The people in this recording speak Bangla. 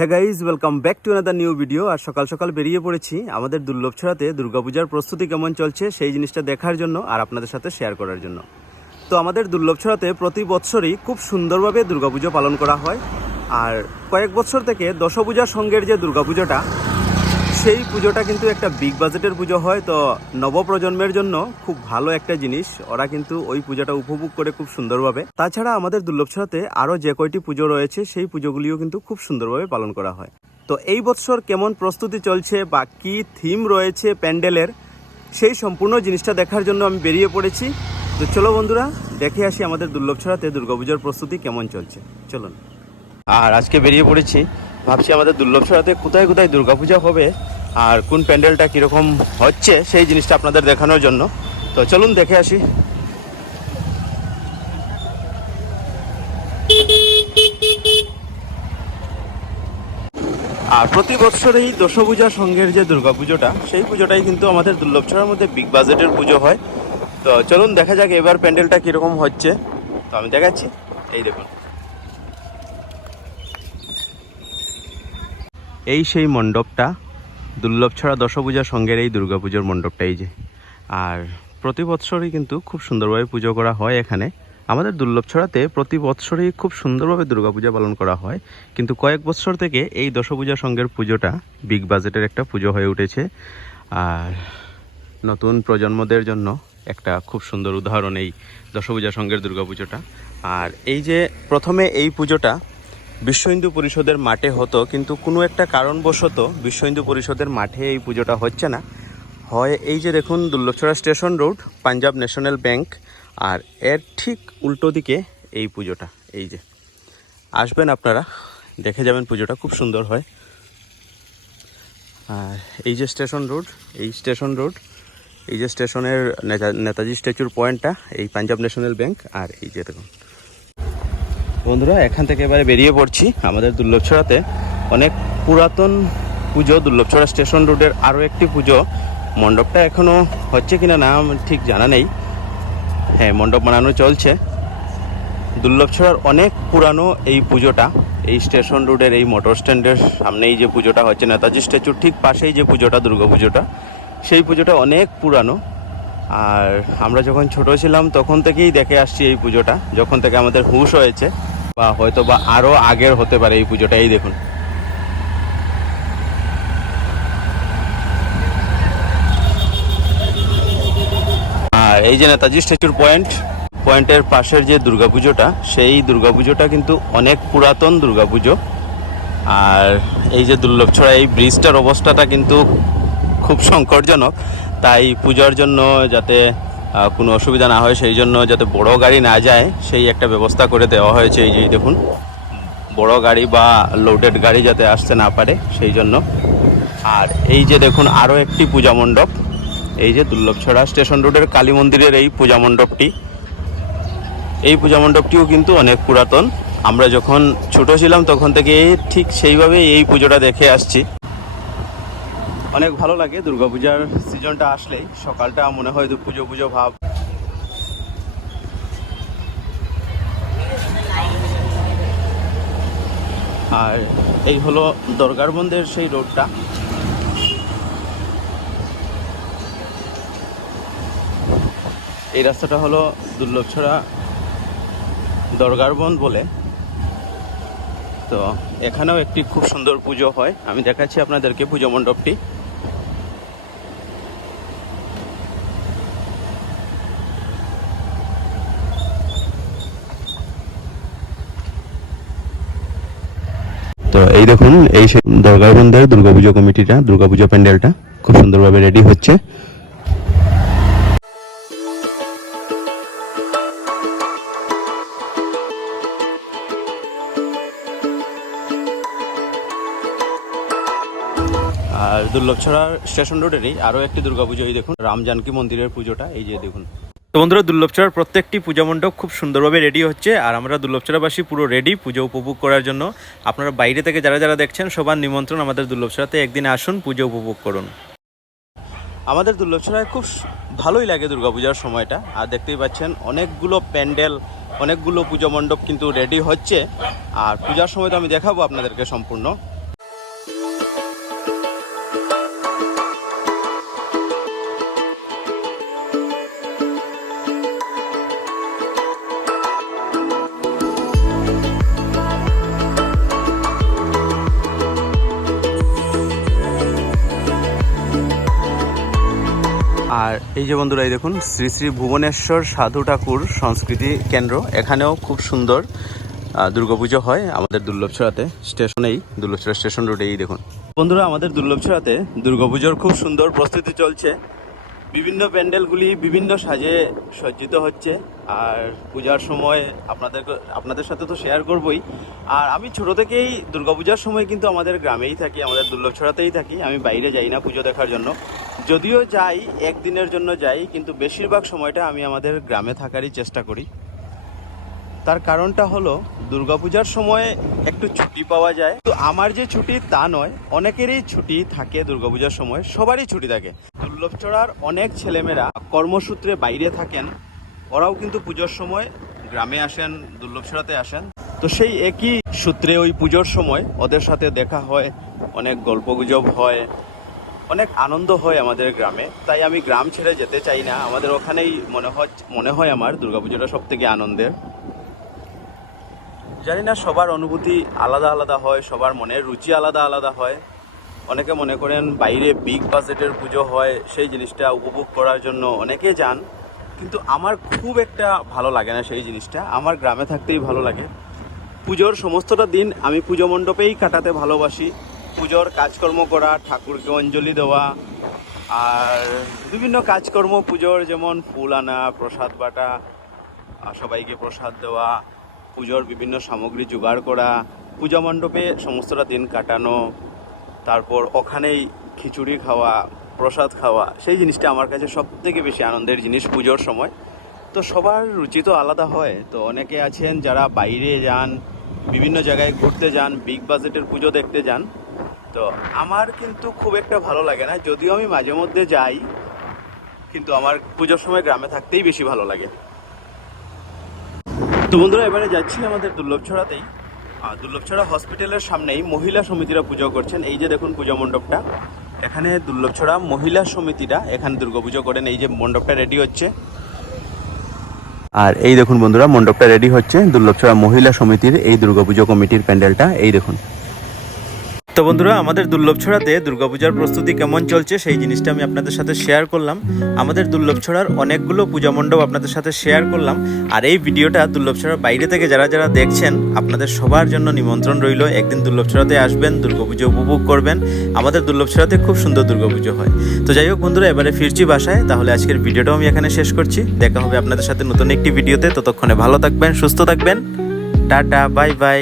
হ্যাঁ guys welcome back to another new video আর সকাল সকাল বেরিয়ে পড়েছি। আমাদের দুর্লভ ছড়াতে দুর্গাপূজার প্রস্তুতি কেমন চলছে সেই জিনিসটা দেখার জন্য আর আপনাদের সাথে শেয়ার করার জন্য। তো আমাদের দুর্লভ ছড়াতে প্রতি বছরই খুব সুন্দরভাবে দুর্গাপুজো পালন করা হয়। আর কয়েক বছর থেকে দশপূজার সঙ্গের যে দুর্গাপুজোটা সেই পুজোটা কিন্তু একটা বিগ বাজেটের পুজো হয়, তো নবপ্রজন্মের জন্য খুব ভালো একটা জিনিস। ওরা কিন্তু ওই পুজোটা উপভোগ করে খুব সুন্দরভাবে। তাছাড়া আমাদের দুর্লভছড়াতে আরও যে কয়টি পুজো রয়েছে, সেই পুজোগুলিও কিন্তু খুব সুন্দরভাবে পালন করা হয়। তো এই বছর কেমন প্রস্তুতি চলছে বা কী থিম রয়েছে প্যান্ডেলের, সেই সম্পূর্ণ জিনিসটা দেখার জন্য আমি বেরিয়ে পড়েছি। তো চলো বন্ধুরা, দেখে আসি আমাদের দুর্লভছড়াতে দুর্গাপুজোর প্রস্তুতি কেমন চলছে। চলুন। আর আজকে বেরিয়ে পড়েছি ভাবছি আমাদের দুর্লভছড়াতে কোথায় কোথায় দুর্গাপূজা হবে আর কোন প্যান্ডেলটা কীরকম হচ্ছে সেই জিনিসটা আপনাদের দেখানোর জন্য। তো চলুন দেখে আসি। আর প্রতি বছর এই দশভূজা সঙ্গের যে দুর্গাপুজোটা, সেই পুজোটাই কিন্তু আমাদের দুর্লভছড়ার মধ্যে বিগ বাজেটের পুজো হয়। তো চলুন দেখা যাক এবার প্যান্ডেলটা কীরকম হচ্ছে। তো আমি দেখাচ্ছি। এই দেখুন। এই সেই মণ্ডপটা, দুর্লভছড়া দশপূজা সঙ্গের এই দুর্গাপুজোর মণ্ডপটা এই যে। আর প্রতি বৎসরই কিন্তু খুব সুন্দরভাবে পুজো করা হয় এখানে। আমাদের দুর্লভছড়াতে প্রতি বৎসরই খুব সুন্দরভাবে দুর্গাপূজা পালন করা হয়। কিন্তু কয়েক বছর থেকে এই দশপূজা সঙ্গের পুজোটা বিগ বাজেটের একটা পুজো হয়ে উঠেছে। আর নতুন প্রজন্মদের জন্য একটা খুব সুন্দর উদাহরণ এই দশপূজা সঙ্গের দুর্গাপুজোটা। আর এই যে প্রথমে এই পুজোটা বিশ্ব হিন্দু পরিষদের মাঠে হতো, কিন্তু কোনো একটা কারণবশত বিশ্ব হিন্দু পরিষদের মাঠে এই পুজোটা হচ্ছে না। হয় এই যে দেখুন Durlabhchhara station road, Punjab national bank, আর এর ঠিক উল্টো দিকে এই পুজোটা, এই যে। আসবেন আপনারা, দেখে যাবেন পুজোটা, খুব সুন্দর হয়। আর এই যে স্টেশন রোড, এই স্টেশন রোড, এই যে স্টেশনের নেতা- নেতাজি স্ট্যাচুর পয়েন্টটা, এই পাঞ্জাব ন্যাশনাল ব্যাংক, আর এই যে দেখুন। বন্ধুরা, এখান থেকে এবারে বেরিয়ে পড়ছি আমাদের দুর্লভছড়াতে। অনেক পুরাতন পুজো, দুর্লভছড়া স্টেশন রোডের আরও একটি পুজো। মণ্ডপটা এখনও হচ্ছে কিনা না ঠিক জানা নেই। হ্যাঁ মণ্ডপ বানানো চলছে। দুর্লভছড়ার অনেক পুরানো এই পুজোটা, এই স্টেশন রোডের এই মোটর স্ট্যান্ডের সামনেই যে পুজোটা হচ্ছে, নেতাজি স্ট্যাচুর ঠিক পাশেই যে পুজোটা, দুর্গা পুজোটা, সেই পুজোটা অনেক পুরানো। আর আমরা যখন ছোট ছিলাম, তখন থেকেই দেখে আসছি এই পুজোটা, যখন থেকে আমাদের হুঁশ হয়েছে। বা হয়তো বা আরও আগের হতে পারে এই পুজোটা, এই দেখুন। আর এই যে নেতাজি স্ট্যাচুর পয়েন্ট, পয়েন্টের পাশের যে দুর্গাপুজোটা সেই দুর্গাপুজোটা কিন্তু অনেক পুরাতন দুর্গাপুজো আর এই যে দুর্লভছড়া, এই ব্রিজটার অবস্থাটা কিন্তু খুব সংকটজনক। তাই পূজার জন্য যাতে কোনো অসুবিধা না হয়, সেই জন্য যাতে বড় গাড়ি না যায়, সেই একটা ব্যবস্থা করে দেওয়া হয়েছে। এই যে দেখুন, বড় গাড়ি বা লোডেড গাড়ি যাতে আসতে না পারে, সেই জন্য। আর এই যে দেখুন আরও একটি পূজা মণ্ডপ। এই যে দুর্লভছড়া স্টেশন রোডের কালী মন্দিরের এই পূজা মণ্ডপটি। এই পূজা মণ্ডপটিও কিন্তু অনেক পুরাতন। আমরা যখন ছোট ছিলাম, তখন থেকে ঠিক সেইভাবে এই পুজোটা দেখে আসছি। অনেক ভালো লাগে, দুর্গাপূজার সিজনটা আসলেই। সকালটা মনে হয় পুজো পুজো ভাব। আর এই হলো দরগার বন্দের সেই রোডটা এই রাস্তাটা হলো দুর্লভছড়া দরগারবন বলে। তো এখানেও একটি খুব সুন্দর পুজো হয়। আমি দেখাচ্ছি আপনাদেরকে পুজো মণ্ডপটি। এই দেখুন, এই সেই দরগারবন্দের দুর্গাপুজো কমিটিটা দুর্গাপুজো প্যান্ডেলটা খুব সুন্দরভাবে রেডি হচ্ছে। আর দুর্লভছড়ার স্টেশন রোডেরই আরও একটি দুর্গাপুজো এই দেখুন রাম জানকী মন্দিরের পুজোটা, এই যে দেখুন। তো বন্ধুরা দুর্লভছড়ার প্রত্যেকটি পূজা মণ্ডপ খুব সুন্দরভাবে রেডি হচ্ছে। আর আমরা দুর্লভচড়াবাসী পুরো রেডি পুজো উপভোগ করার জন্য। আপনারা বাইরে থেকে যারা যারা দেখছেন, সবার নিমন্ত্রণ আমাদের দুর্লভছড়াতে একদিন আসুন, পুজো উপভোগ করুন। আমাদের দুর্লভছড়ায় খুব ভালোই লাগে দুর্গাপূজার সময়টা। আর দেখতেই পাচ্ছেন, অনেকগুলো প্যান্ডেল, অনেকগুলো পুজো মণ্ডপ কিন্তু রেডি হচ্ছে। আর পূজার সময় তো আমি দেখাবো আপনাদেরকে সম্পূর্ণ। এই যে বন্ধুরা, এই দেখুন, শ্রী শ্রী ভুবনেশ্বর সাধু ঠাকুর সংস্কৃতি কেন্দ্র। এখানেও খুব সুন্দর দুর্গাপুজো হয় আমাদের দুর্লভছড়াতে, স্টেশনেই, দুর্লভছড়া স্টেশন রোডেই, দেখুন। বন্ধুরা, আমাদের দুর্লভছড়াতে দুর্গাপুজোর খুব সুন্দর প্রস্তুতি চলছে। বিভিন্ন প্যান্ডেলগুলি বিভিন্ন সাজে সজ্জিত হচ্ছে। আর পূজার সময় আপনাদের আপনাদের সাথে তো শেয়ার করবই। আর আমি ছোট থেকেই দুর্গাপূজার সময় কিন্তু আমাদের গ্রামেই থাকি, আমাদের দুর্লভছড়াতেই থাকি। আমি বাইরে যাই না পুজো দেখার জন্য। যদিও যাই, একদিনের জন্য যাই, কিন্তু বেশিরভাগ সময়টা আমি আমাদের গ্রামে থাকারই চেষ্টা করি। তার কারণটা হলো দুর্গাপূজার সময় একটু ছুটি পাওয়া যায়। তো আমার যে ছুটি তা নয়, অনেকেরই ছুটি থাকে দুর্গাপূজার সময়। সবারই ছুটি থাকে। দুর্লভচড়ার অনেক ছেলেমেয়েরা কর্মসূত্রে বাইরে থাকেন, ওরাও কিন্তু পুজোর সময় গ্রামে আসেন, দুর্লভচড়াতে আসেন। তো সেই একই সূত্রে ওই পুজোর সময় ওদের সাথে দেখা হয়, অনেক গল্পগুজব হয়, অনেক আনন্দ হয় আমাদের গ্রামে। তাই আমি গ্রাম ছেড়ে যেতে চাই না। আমাদের ওখানেই মনে হয় মনে হয় আমার দুর্গাপুজোটা সব থেকে আনন্দের। জানি না, সবার অনুভূতি আলাদা আলাদা হয়, সবার মনের রুচি আলাদা আলাদা হয়। অনেকে মনে করেন বাইরে বিগ বাজেটের পুজো হয়, সেই জিনিসটা উপভোগ করার জন্য অনেকে যান, কিন্তু আমার খুব একটা ভালো লাগে না সেই জিনিসটা। আমার গ্রামে থাকতেই ভালো লাগে। পুজোর সমস্তটা দিন আমি পুজো মণ্ডপেই কাটাতে ভালোবাসি। পুজোর কাজকর্ম করা, ঠাকুরকে অঞ্জলি দেওয়া, আর বিভিন্ন কাজকর্ম, পুজোর যেমন ফুল আনা, প্রসাদ বাটা সবাইকে প্রসাদ দেওয়া, পুজোর বিভিন্ন সামগ্রী জোগাড় করা, পূজা মণ্ডপে সমস্তটা দিন কাটানো তারপর ওখানেই খিচুড়ি খাওয়া, প্রসাদ খাওয়া, সেই জিনিসটা আমার কাছে সব থেকে বেশি আনন্দের জিনিস পুজোর সময়। তো সবার রুচি তো আলাদা হয়। তো অনেকে আছেন যারা বাইরে যান, বিভিন্ন জায়গায় ঘুরতে যান বিগ বাজেটের পুজো দেখতে যান। তো আমার কিন্তু খুব একটা ভালো লাগে না। যদিও আমি মাঝে মধ্যে যাই, কিন্তু আমার পুজোর সময় গ্রামে থাকতেই বেশি ভালো লাগে। তো বন্ধুরা, এবারে যাচ্ছি আমাদের দুর্লভছড়াতেই আর দুর্লভছড়া হসপিটালের সামনেই মহিলা সমিতিরা পুজো করছেন। এই যে দেখুন পূজা মণ্ডপটা, এখানে দুর্লভছড়া মহিলা সমিতিরা এখানে দুর্গাপুজো করেন। এই যে মণ্ডপটা রেডি হচ্ছে। আর এই দেখুন বন্ধুরা, মণ্ডপটা রেডি হচ্ছে। দুর্লভছড়া মহিলা সমিতির এই দুর্গাপুজো কমিটির প্যান্ডেলটা, এই দেখুন। তো বন্ধুরা, আমাদের দুর্লভছড়াতে দুর্গাপূজার প্রস্তুতি কেমন চলছে সেই জিনিসটা আমি আপনাদের সাথে শেয়ার করলাম। আমাদের দুর্লভছড়ার অনেকগুলো পূজা মণ্ডপ আপনাদের সাথে শেয়ার করলাম। আর এই ভিডিওটা দুর্লভছড়ার বাইরে থেকে যারা যারা দেখছেন, আপনাদের সবার জন্য নিমন্ত্রণ রইল। একদিন দুর্লভছড়াতে আসবেন, দুর্গাপুজো উপভোগ করবেন। আমাদের দুর্লভছড়াতে খুব সুন্দর দুর্গাপুজো হয়। তো যাই হোক বন্ধুরা, এবারে ফিরছি বাসায়। তাহলে আজকের ভিডিওটাও আমি এখানে শেষ করছি। দেখা হবে আপনাদের সাথে নতুন একটি ভিডিওতে। ততক্ষণে ভালো থাকবেন, সুস্থ থাকবেন। Tata bye bye